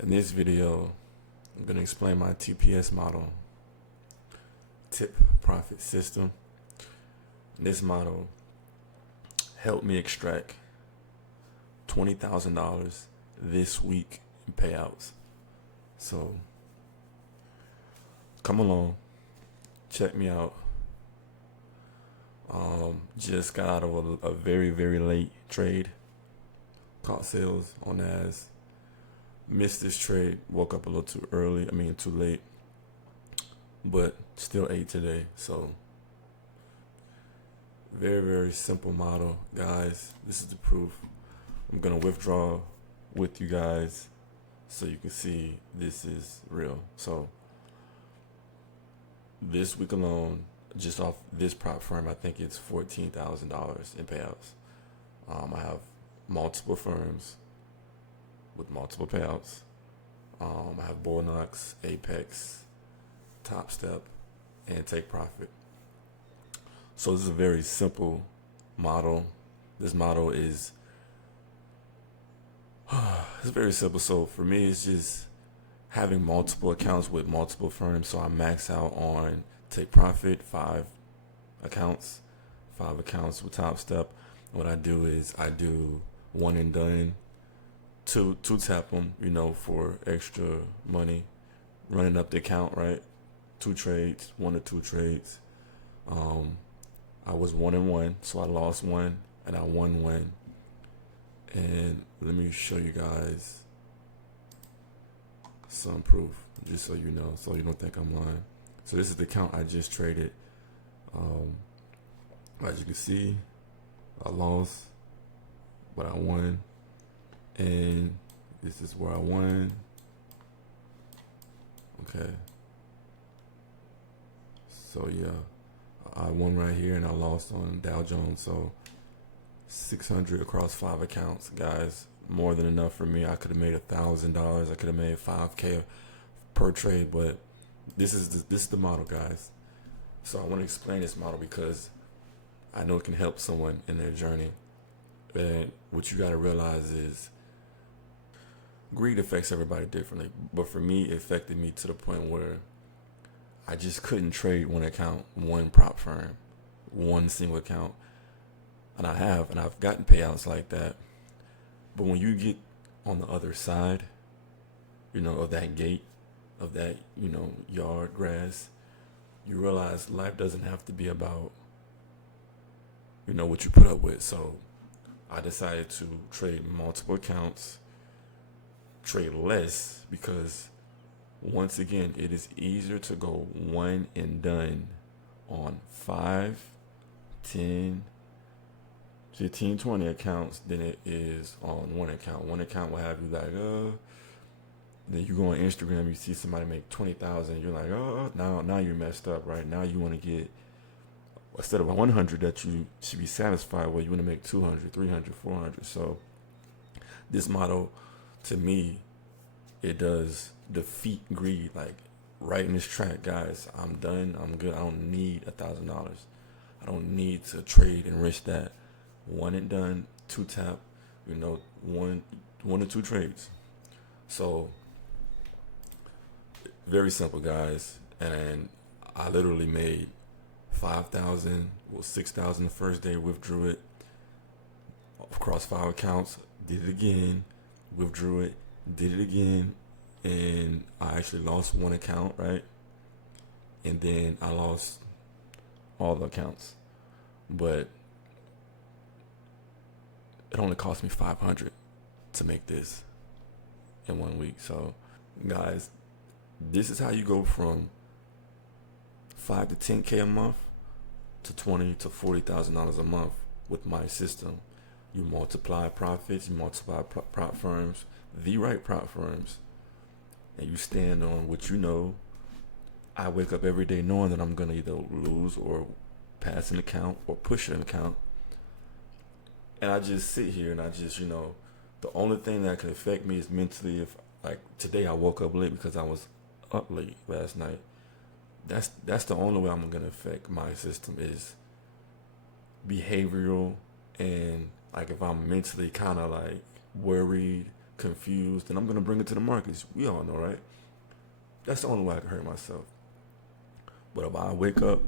In this video, I'm going to explain my TPS model, tip profit system. This model helped me extract $20,000 this week in payouts. So come along, check me out. Just got out of a very, very late trade. Caught sales on as. Missed this trade, woke up a little too late, but still ate today. So very, very simple model, guys. This is the proof. I'm gonna withdraw with you guys so you can see this is real. So this week alone, just off this prop firm, I think it's $14,000 in payouts. I have multiple firms with multiple payouts. I have Bullnox, Apex, Top Step, and Take Profit. So this is a very simple model. This model is it's very simple. So for me, it's just having multiple accounts with multiple firms. So I max out on Take Profit, 5 accounts with Top Step. What I do is I do one and done, two tap them, for extra money, running up the account, right? 2 trades, 1 or 2 trades. I was 1-1, so I lost 1 and I won 1. And let me show you guys some proof, just so you know, so you don't think I'm lying. So this is the account I just traded. As you can see, I lost, but I won. And this is where I won. Okay. So yeah, I won right here and I lost on Dow Jones. So 600 across 5 accounts, guys. More than enough for me. I could have made $1,000. I could have made $5K per trade, but this is the model, guys. So I want to explain this model because I know it can help someone in their journey. And what you got to realize is greed affects everybody differently. But for me, it affected me to the point where I just couldn't trade one account, one prop firm, one single account. And I've gotten payouts like that. But when you get on the other side, of that gate, of that, yard grass, you realize life doesn't have to be about, what you put up with. So I decided to trade multiple accounts, trade less, because once again, it is easier to go one and done on 5, 10, 15, 20 accounts than it is on one account. One account will have you like, then you go on Instagram, you see somebody make 20,000, you're like, now you're messed up, right? Now you want to get, instead of 100 that you should be satisfied with, you want to make 200, 300, 400. So this model, to me, it does defeat greed. Like, right in this track, guys, I'm done, I'm good. I don't need $1,000. I don't need to trade and risk that. One and done, 2 tap, one or 2 trades. So very simple, guys. And I literally made 5,000, 6,000 the first day, withdrew it across 5 accounts, did it again, withdrew it, did it again, and I actually lost 1 account, right? And then I lost all the accounts, but it only cost me 500 to make this in 1 week. So guys, this is how you go from 5 to 10K a month to 20 to $40,000 a month with my system. You multiply profits, you multiply prop firms, the right prop firms, and you stand on what you know. I wake up every day knowing that I'm going to either lose or pass an account or push an account. And I just sit here and I just, the only thing that could affect me is mentally. If, like, today I woke up late because I was up late last night. That's the only way I'm going to affect my system is behavioral, and like if I'm mentally kind of like worried, confused, and I'm gonna bring it to the markets. We all know, right? That's the only way I can hurt myself. But if I wake up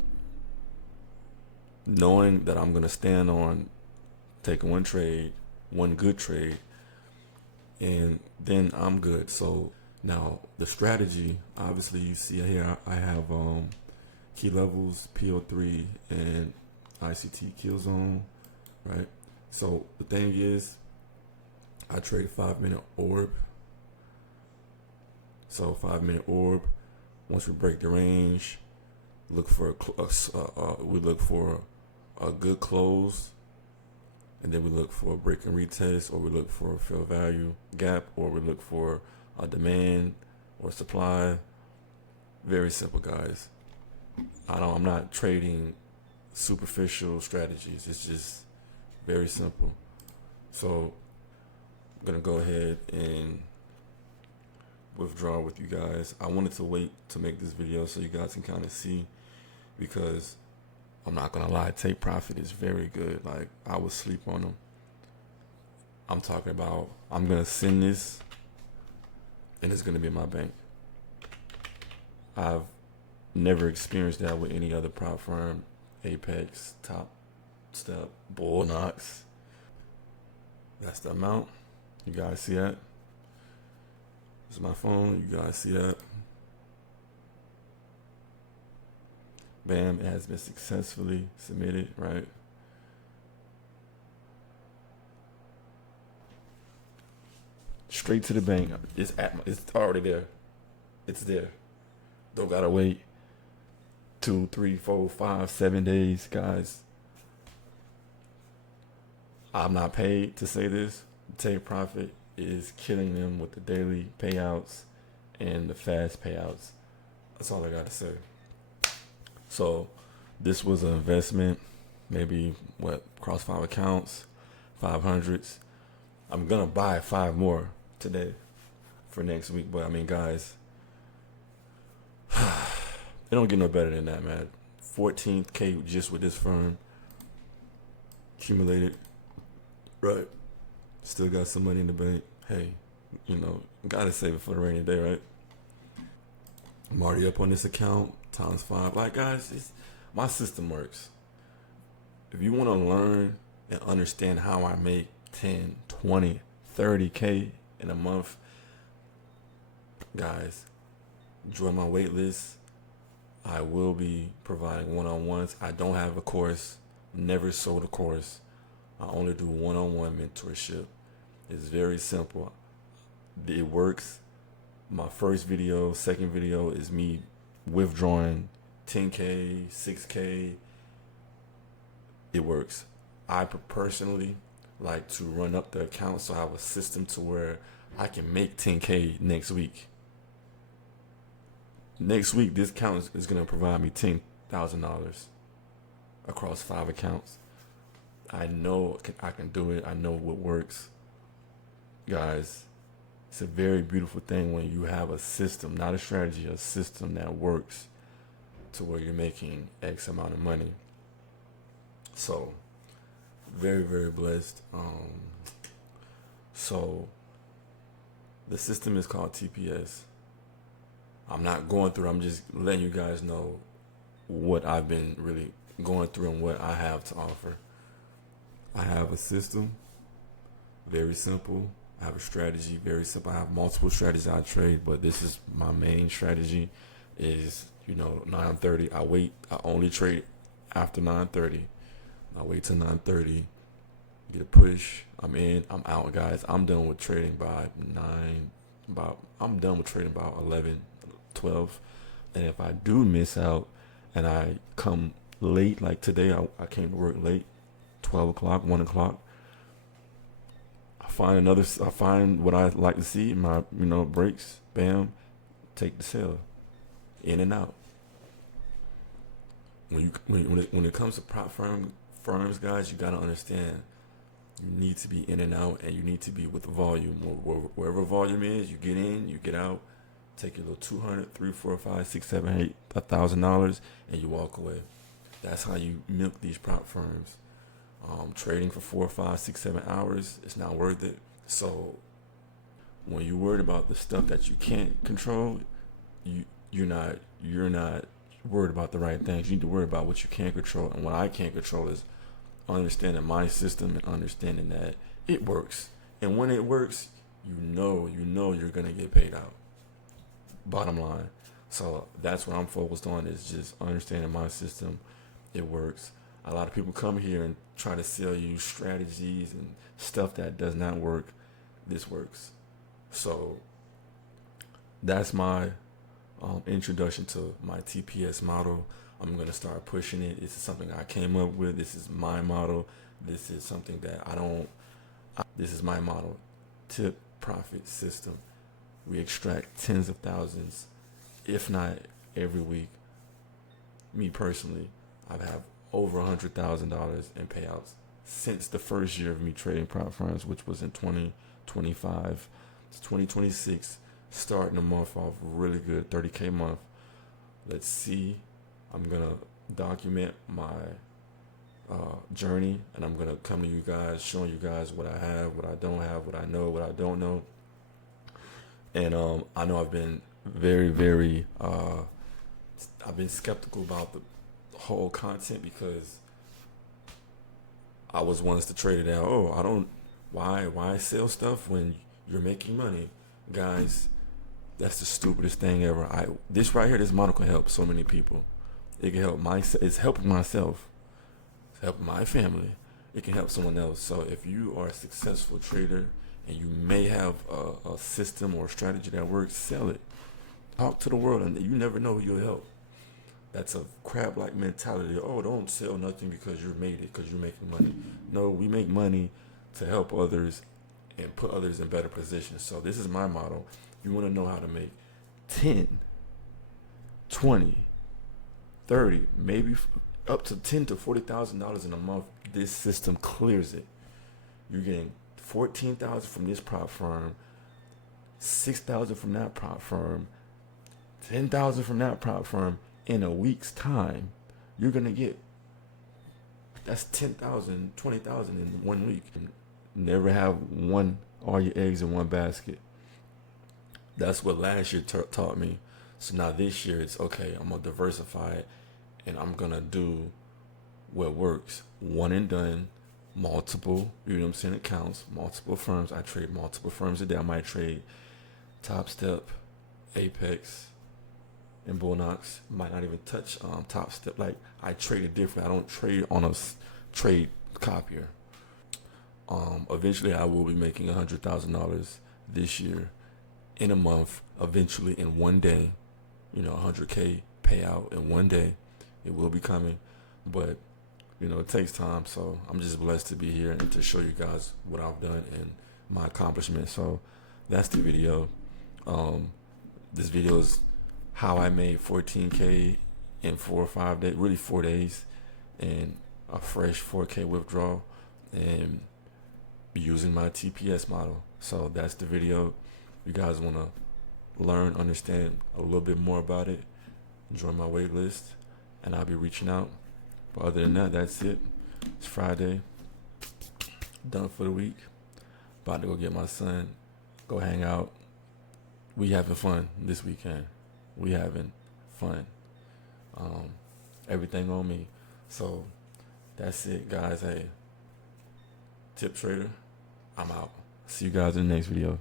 knowing that I'm gonna stand on taking one trade, one good trade, and then I'm good. So now the strategy, obviously, you see here I have key levels, PO3, and ICT kill zone, right? So the thing is, I trade 5-minute orb. So 5-minute orb. Once we break the range, look for we look for a good close, and then we look for a break and retest, or we look for a fair value gap, or we look for a demand or supply. Very simple, guys. I'm not trading superficial strategies. It's just very simple. So I'm gonna go ahead and withdraw with you guys. I wanted to wait to make this video so you guys can kind of see, because I'm not gonna lie, take profit is very good. Like, I would sleep on them. I'm talking about, I'm gonna send this and it's gonna be in my bank. I've never experienced that with any other prop firm. Apex, Top Step, Bull Knox. That's the amount. You guys see that? This is my phone. You guys see that? Bam, it has been successfully submitted, right? Straight to the bank. It's already there. It's there. Don't gotta wait 2, 3, 4, 5, 7 days, guys. I'm not paid to say this. Take profit is killing them with the daily payouts and the fast payouts. That's all I got to say. So this was an investment, maybe across 5 accounts, 500s. I'm gonna buy 5 more today for next week. But I mean, guys, it don't get no better than that, man. 14K just with this firm accumulated, right? Still got some money in the bank. Hey, gotta save it for the rainy day, right? I'm already up on this account times 5. Like, guys, my system works. If you want to learn and understand how I make 10, 20, 30K in a month, guys, join my wait list. I will be providing one-on-ones. I don't have a course, never sold a course. I only do one-on-one mentorship. It's very simple. It works. My first video, second video is me withdrawing 10K, 6K. It works. I personally like to run up the account so I have a system to where I can make 10K next week. Next week, this account is going to provide me $10,000 across 5 accounts. I know I can do it. I know what works. Guys, it's a very beautiful thing when you have a system, not a strategy, a system that works to where you're making X amount of money. So, very, very blessed. So, the system is called TPS. I'm not going through, I'm just letting you guys know what I've been really going through and what I have to offer. I have a system, very simple. I have a strategy, very simple. I have multiple strategies I trade, but this is my main strategy is, 9:30. I only trade after 9:30. I wait till 9:30, get a push. I'm in, I'm out, guys. I'm done with trading by 11, 12. And if I do miss out and I come late, like today, I came to work late, 12 o'clock, 1 o'clock. I find what I like to see in my, breaks, bam, take the sale, in and out. When it comes to prop firms, guys, you got to understand, you need to be in and out, and you need to be with the volume. Wherever volume is, you get in, you get out, take your little $200, $300, $400, $500, $600, $700, $800, $1,000, and you walk away. That's how you milk these prop firms. Trading for 4, 5, 6, 7 hours, it's not worth it. So When you're worried about the stuff that you can't control, you're not worried about the right things. You need to worry about what you can control. And what I can't control is understanding my system and understanding that it works. And when it works, you know you're gonna get paid out. Bottom line. So that's what I'm focused on, is just understanding my system. It works. A lot of people come here and try to sell you strategies and stuff that does not work. This works. So that's my introduction to my TPS model. I'm going to start pushing it. This is something I came up with. This is my model. This is something that this is my model. Tip profit system. We extract tens of thousands, if not every week. Me personally, I've had over $100,000 in payouts since the first year of me trading prop firms, which was in 2025. It's 2026, starting the month off really good, 30K month. Let's see. I'm going to document my journey, and I'm going to come to you guys, showing you guys what I have, what I don't have, what I know, what I don't know. And I know I've been very, I've been skeptical about the whole content, because I was once to trade it out. Why sell stuff when you're making money? Guys, that's the stupidest thing ever. This right here, this model can help so many people. It can help it's helping myself. It's helping my family. It can help someone else. So if you are a successful trader and you may have a system or a strategy that works, sell it. Talk to the world, and you never know who you'll help. That's a crab-like mentality. Oh, don't sell nothing because you made it, because you're making money. No, we make money to help others and put others in better positions. So this is my model. You want to know how to make 10, 20, 30, maybe up to $10,000 to $40,000 in a month. This system clears it. You're getting $14,000 from this prop firm, $6,000 from that prop firm, $10,000 from that prop firm. In a week's time, you're gonna get, that's $10,000, $20,000 in 1 week. Never have all your eggs in one basket. That's what last year taught me. So now this year, it's okay. I'm gonna diversify it, and I'm gonna do what works. One and done, multiple. You know what I'm saying? Accounts, multiple firms. I trade multiple firms a day. I might trade Top Step, Apex, and Bullnox. Might not even touch Top Step. Like, I trade it different. I don't trade on a trade copier. Eventually I will be making $100,000 this year in a month. Eventually, in one day, 100K payout in one day. It will be coming, but it takes time. So I'm just blessed to be here and to show you guys what I've done and my accomplishments. So that's the video. This video is how I made 14K in 4 or 5 days, really 4 days, and a fresh 4K withdrawal, and using my TPS model. So that's the video. You guys want to learn, understand a little bit more about it, join my wait list, and I'll be reaching out. But other than that, that's it. It's Friday, done for the week. About to go get my son, go hang out. We having fun this weekend. We having fun. Everything on me. So that's it, guys. Hey, Tip Trader, I'm out. See you guys in the next video.